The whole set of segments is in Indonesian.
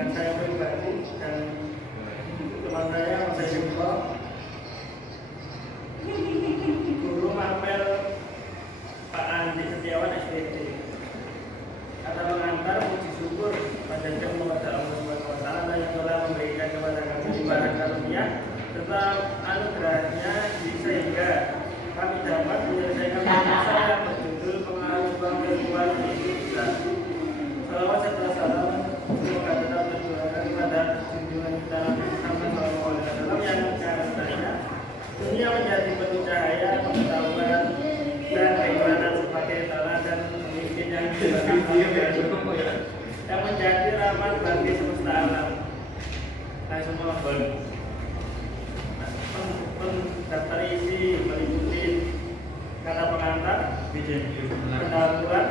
dengan saya pribadi dan teman saya Mas Yusuf. Guru Mapel Pak Andi Setiawan SPT. Kata pengantar puji syukur pada kepada Allah Subhanahu wa taala yang telah memberikan kepada kami ibadah karunia serta anugerahnya sehingga kami dapat menyelesaikan masa yang berjudul pengaruh bank virtual di Indonesia. Salawat serta salam semoga tetap tercurahkan kepada junjungan kita Nabi Muhammad SAW yang katanya dunia menjadi penuh cahaya pengetahuan dan keimanan sebagai teladan pemimpin yang yang menjadi rahmat bagi semesta alam. Saya semua pendaftar isi meliputi kata pengantar, pendahuluan,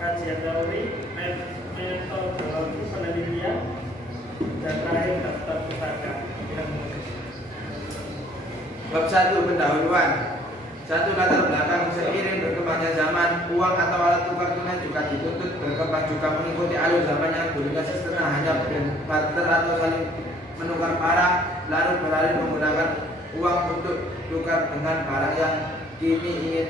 kajian teori, metodologi penelitian, dan terakhir daftar pustaka. Bab 1 pendahuluan. 1. Latar belakang seiring berkembangnya zaman, uang atau alat tukar tunai juga dituntut berkembang juga mengikuti alur zaman yang dulunya setengah hanya barter atau saling menukar barang, lalu beralih menggunakan uang untuk tukar dengan barang yang kini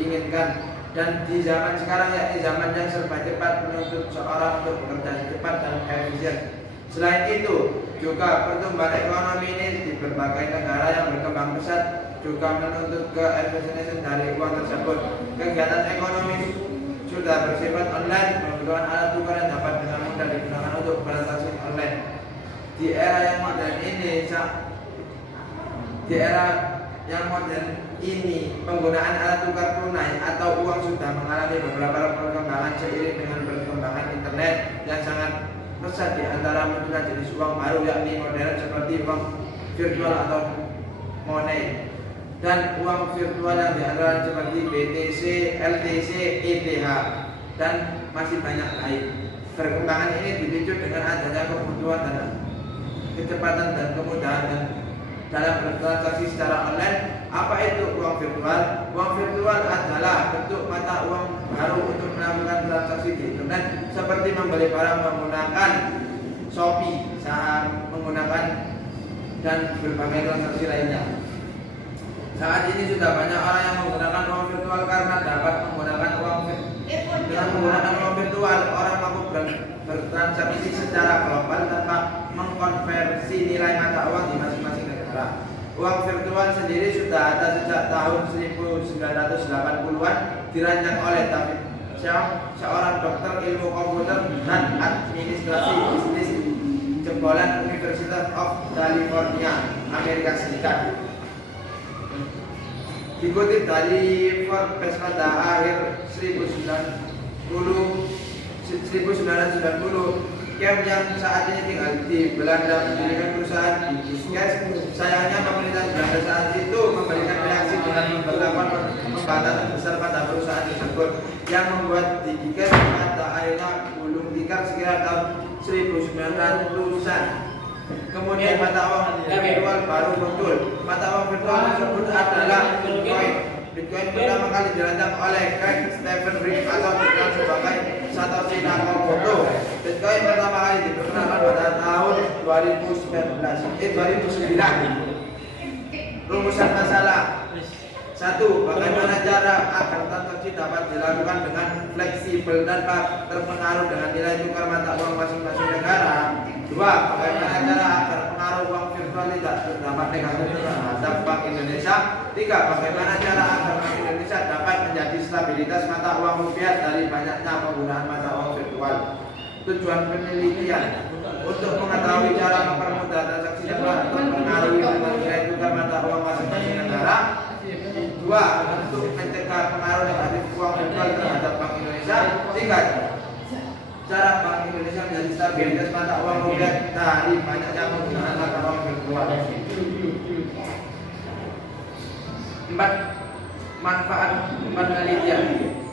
inginkan. Dan di zaman sekarang yakni zaman yang serba cepat menuntut seorang untuk bekerja cepat dan efisien. Selain itu, juga pertumbuhan ekonomi ini di berbagai negara yang berkembang pesat juga menuntut keefisiensian dari uang tersebut. Kegiatan ekonomi sudah bersifat online, membutuhkan alat tukar yang dapat dengan mudah digunakan untuk transaksi online. Di era yang modern ini, penggunaan alat tukar tunai atau uang sudah mengalami beberapa perkembangan seiring dengan perkembangan internet yang sangat pesat. Di antara munculnya jenis uang baru yakni modern seperti uang virtual atau money dan uang virtual yang diantara seperti BTC, LTC, ETH dan masih banyak lain. Perkembangan ini dipicu dengan adanya kebutuhan dan kecepatan dan kemudahan dan dalam bertransaksi secara online. Apa itu uang virtual? Uang virtual adalah bentuk mata uang baru untuk melakukan transaksi di internet seperti membeli barang menggunakan Shopee, saham menggunakan dan berbagai transaksi lainnya. Saat ini sudah banyak orang yang menggunakan uang virtual karena dapat menggunakan uang dengan menggunakan uang virtual orang mampu bertransaksi secara global tanpa mengkonversi nilai mata uang di masing-masing negara. Uang virtual sendiri sudah ada sejak tahun 1980-an, dirancang oleh David Xiao, seorang dokter ilmu komputer dan administrasi bisnis jebolan University of California, Amerika Serikat. Dikutip dari Forbes pada akhir 1990, Kem yang saat ini tinggal di Belanda mendirikan perusahaan di Biskes. Sayangnya pemerintah Belanda saat itu memberikan reaksi dengan memperlakukan pembatasan besar pada perusahaan tersebut yang membuat Biskes pada akhirnya gulung tikar sekitar tahun 1900-an. Kemudian mata uang virtual baru muncul. Mata uang virtual tersebut adalah Bitcoin. Bitcoin pertama kali dirancang oleh Craig Stephen Rick atau dikenal sebagai Satoshi Nakamoto. Bitcoin pertama kali diperkenalkan pada tahun 2009. Rumusan masalah. 1. Bagaimana cara agar transaksi dapat dilakukan dengan fleksibel tanpa terpengaruh dengan nilai tukar mata uang masing-masing negara. 2. Bagaimana cara agar pengaruh uang virtual tidak berdampak negatif terhadap Bank Indonesia. 3. Bagaimana cara agar Bank Indonesia dapat menjadi stabilitas mata uang rupiah dari banyaknya penggunaan mata uang virtual. Tujuan penelitian untuk mengetahui cara mempermudah transaksi yang terpengaruh dengan nilai tukar mata uang masing-masing negara. 2. Untuk mencegah pengaruh negatif uang virtual terhadap Bank Indonesia. 3. Cara Bank Indonesia menjadi stabilitas mata uang rupiah dari banyaknya penggunaan mata uang virtual. 4. Manfaat penelitian.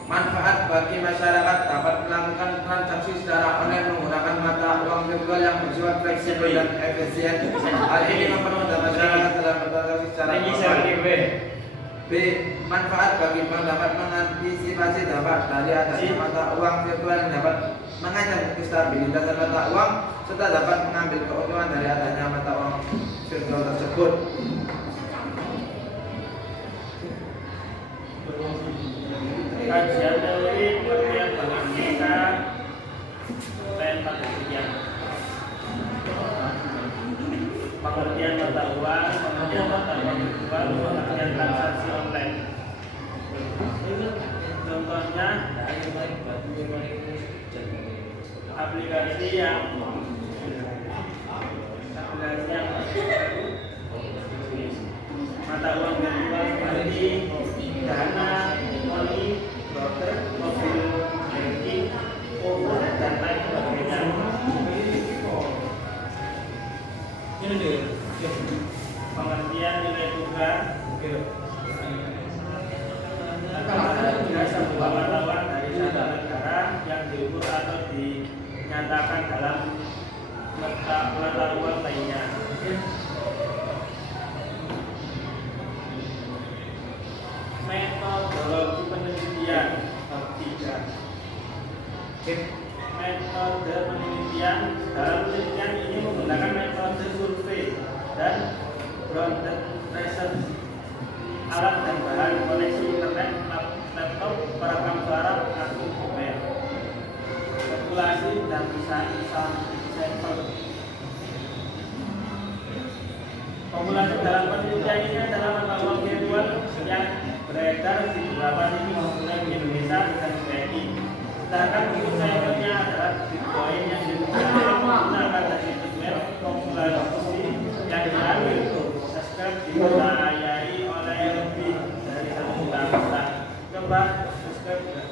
Manfaat bagi masyarakat dapat melakukan transaksi secara online menggunakan mata uang virtual yang bersifat fleksibel dan efisien. Hal ini mempermudah masyarakat dalam bertransaksi secara global. B. Manfaat bagi bank dapat mengantisipasi dampak dari adanya mata uang virtual yang dapat mengancam stabilitas mata uang serta dapat mengambil keuntungan dari adanya mata uang virtual tersebut. Kajian teori pengertian Bank Indonesia sekian. Pengertian mata uang, pengertian mata uang virtual, pengertian transaksi online. Contohnya aplikasi yang mata uang virtual seperti Dana, Money, Broker, Mobil Banking, OVO, dan lain sebagainya. Pengertian nilai tukar adalah sebuah mata uang dari satu negara yang diukur atau dinyatakan dalam mata uang lainnya. Metodologi penelitian bab 3. Metode penelitian dalam penelitian ini menggunakan metode survei dan grounded research. Alat dan bahan koneksi internet, laptop, perekam suara, kartu web, populasi dan sampel. Populasi dalam penelitian ini adalah mata uang virtual yang beredar di beberapa situs online di Indonesia dan BRI. Sedangkan untuk sampelnya adalah Bitcoin yang digunakan dari situs web populasi yang diambil subscribe dibiayai oleh lebih dari 1 juta peserta. Coba subscribe.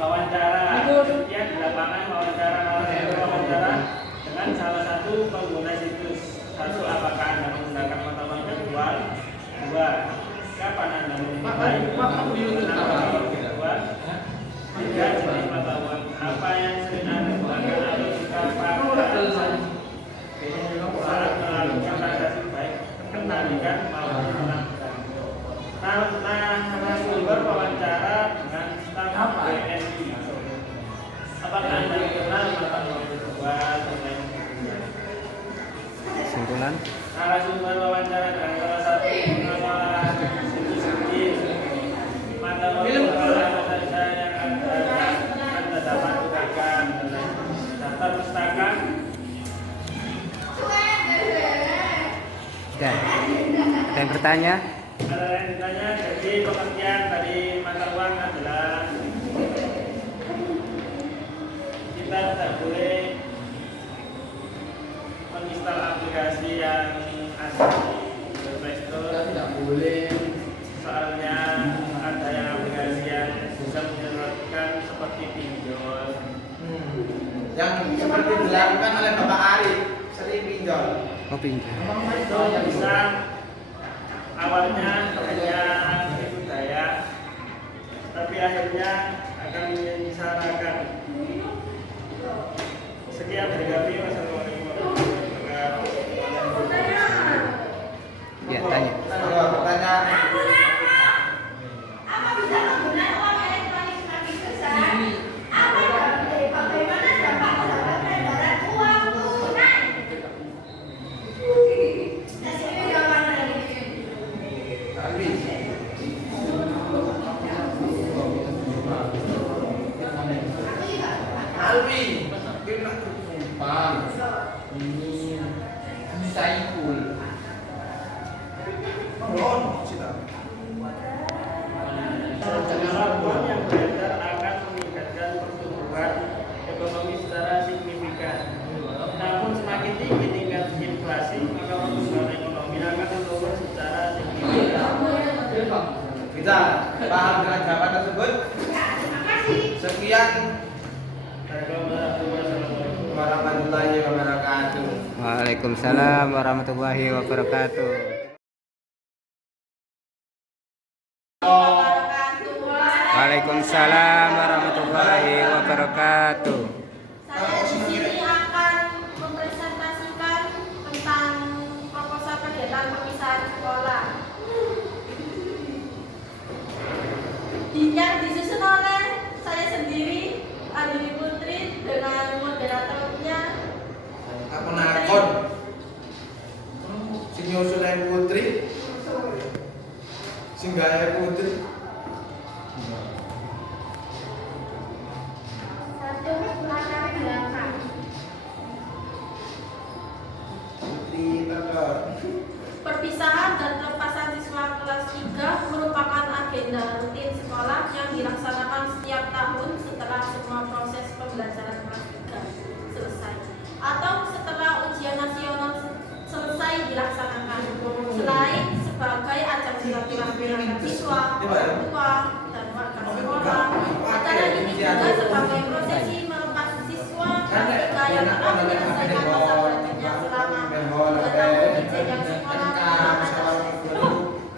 Wawancara penelitian di lapangan, wawancara dengan salah satu pengguna situs. 1. Apakah Anda menggunakan mata uang virtual? 2. Kapan Anda memulai mata uang virtual? 3. Jenis mata uang apa yang sering Anda gunakan atau jika pakai saat melakukan transaksi baik kendalikan maupun melakukan. Narasumber wawancara dengan staf BNI. Apakah Anda mengenal mata uang virtual? Kesimpulan. Narasumber wawancara dengan salah satu pengelola situs mata uang virtual apa saja yang Anda dapat gunakan. Daftar pustaka. Sudah. Ada yang bertanya? Ada yang ditanya, jadi pengertian dari mata uang adalah kita tidak boleh menginstal aplikasi yang ada di Play Store. Tidak boleh. Soalnya ada yang aplikasi yang bisa menyerotkan seperti pinjol. Yang seperti dilakukan oleh Bapak Ari, sering pinjol. Oh, pinjam. Itu bisa awalnya hanya tipu daya, tapi akhirnya akan menyengsarakan. Sekian dari kami. Wassalamualaikum warahmatullahi wabarakatuh. Ya, tanya. Kalau pertanyaan Apa bisa menggunakan uang elektronik semakin besar? Bagaimana dampak terhadap peredaran uang tunai? Nah, sini jawaban dari Alwi. Alwi. Kita sumpah. Ini Saiful. Ron, cita. Uang yang beredar akan meningkatkan pertumbuhan ekonomi secara signifikan. Namun semakin tinggi tingkat inflasi, maka pertumbuhan ekonomi akan menurun secara signifikan. Kita paham dengan jawaban tersebut? terima kasih. Sekian. Assalamualaikum Warahmatullahi wabarakatuh. Waalaikumsalam warahmatullahi wabarakatuh. Waalaikumsalam warahmatullahi wabarakatuh. Saya di sini akan mempresentasikan tentang proposal kerja dilaksanakan setiap tahun setelah semua proses pembelajaran kelas 3 selesai atau setelah ujian nasional selesai dilaksanakan. Selain sebagai ajang silaturahmi antar siswa, orang tua, dan warga sekolah, acara ini juga sebagai prosesi melepas siswa ketika yang telah menyelesaikan masa belajarnya selama 2 tahun di jenjang sekolah menengah atas.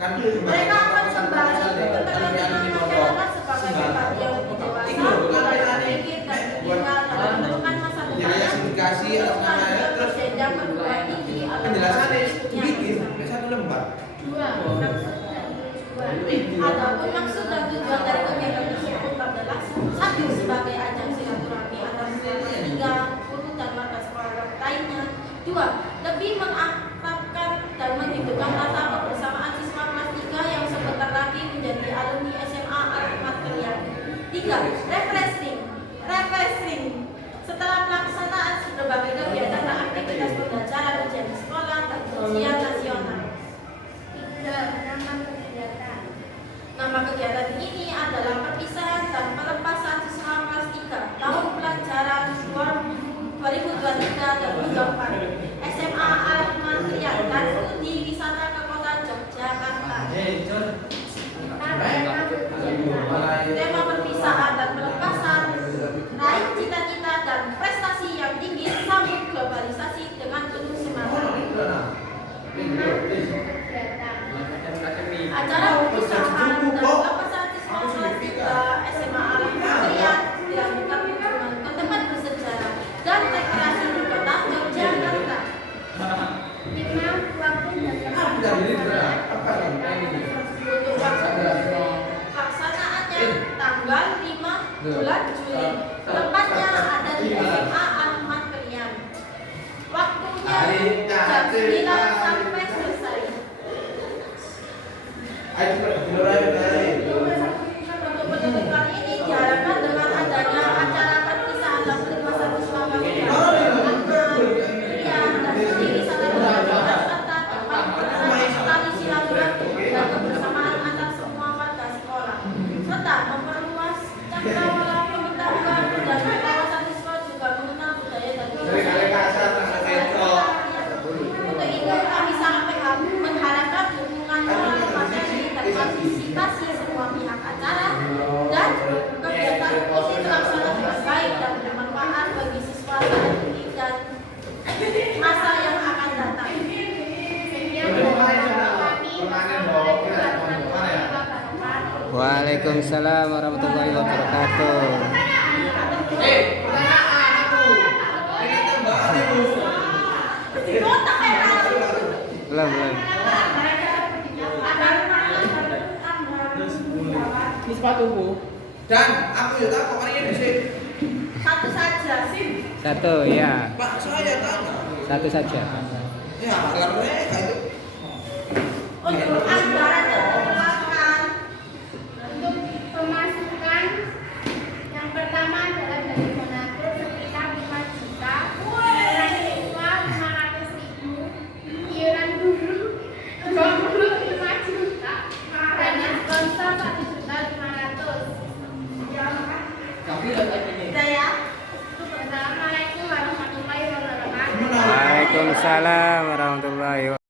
Mereka akan kembali ke tengah-tengah masyarakat sebagai pribadi yang lebih dewasa, mulai berpikir dan bertingkah dalam menentukan masa depannya, meneruskan ke jenjang perguruan tinggi atau penjelasannya berikutnya. bikin satu lembar. Adapun maksud dan tujuan dari kegiatan tersebut adalah satu sebagai ajang silaturahmi antar siswa 3, guru dan warga sekolah lainnya. 2, lebih mengakrabkan dan menghidupkan rasa kebersamaan siswa kelas 3 yang sebentar lagi menjadi alumni SMA Al-Hikmat Krian. 3, refreshing. Setelah pelaksanaan berbagai kegiatan dan aktivitas pembelajaran ujian di sekolah dan ujian nasional. 3. Nama kegiatan ini adalah perpisahan dan pelepasan siswa kelas 3 tahun pelajaran 2023 dan 2024 SMA Al-Hikmat Krian dan studi wisata ke kota Yogyakarta. Tema perpisahan dan pelepasan, raih cita-cita dan prestasi yang tinggi sambut globalisasi dengan penuh semangat. Acara perpisahan dan pelepasan siswa kelas 3 SMA Al-Hikmat Krian dilakukan dengan ke tempat bersejarah dan rekreasi di kota Yogyakarta. 5. Waktu Untuk pelaksanaannya tanggal 5 bulan Juli. Tempatnya ada di SMA Al-Hikmat Krian. Waktunya jam 9 sampai selesai. Untuk penutup kali ini diharapkan dengan adanya acara perpisahan dan pelepasan siswa kelas 3 dan studi wisata Yogyakarta serta dapat mengenai tali silaturahmi dan kebersamaan antar semua warga sekolah, serta memperluas cakrawala pengetahuan dan wawasan siswa juga mengenal budaya dan kebudayaan. Untuk itu kami sangat mengharapkan dukungan moral, materi, dan partisipasi semua pihak acara dan kegiatan ini terlaksana dengan baik dan bermanfaat bagi siswa saat ini dan masa yang akan datang. Waalaikumsalam warahmatullahi wabarakatuh. Belum. Ini sepatuku. Dan aku juga kok hari ini sih. Satu saja sih. Satu ya. Pak saya tanya. Satu saja. Ya, kalau mereka itu Untuk anggaran yang dikeluarkan Untuk pemasukan yang pertama adalah dari donatur sekitar 5 juta, iuran siswa 500.000, iuran guru 25 juta, dana sponsor 1.500.000. saya Assalamualaikum warahmatullahi wabarakatuh. Waalaikumsalam warahmatullahi wabarakatuh.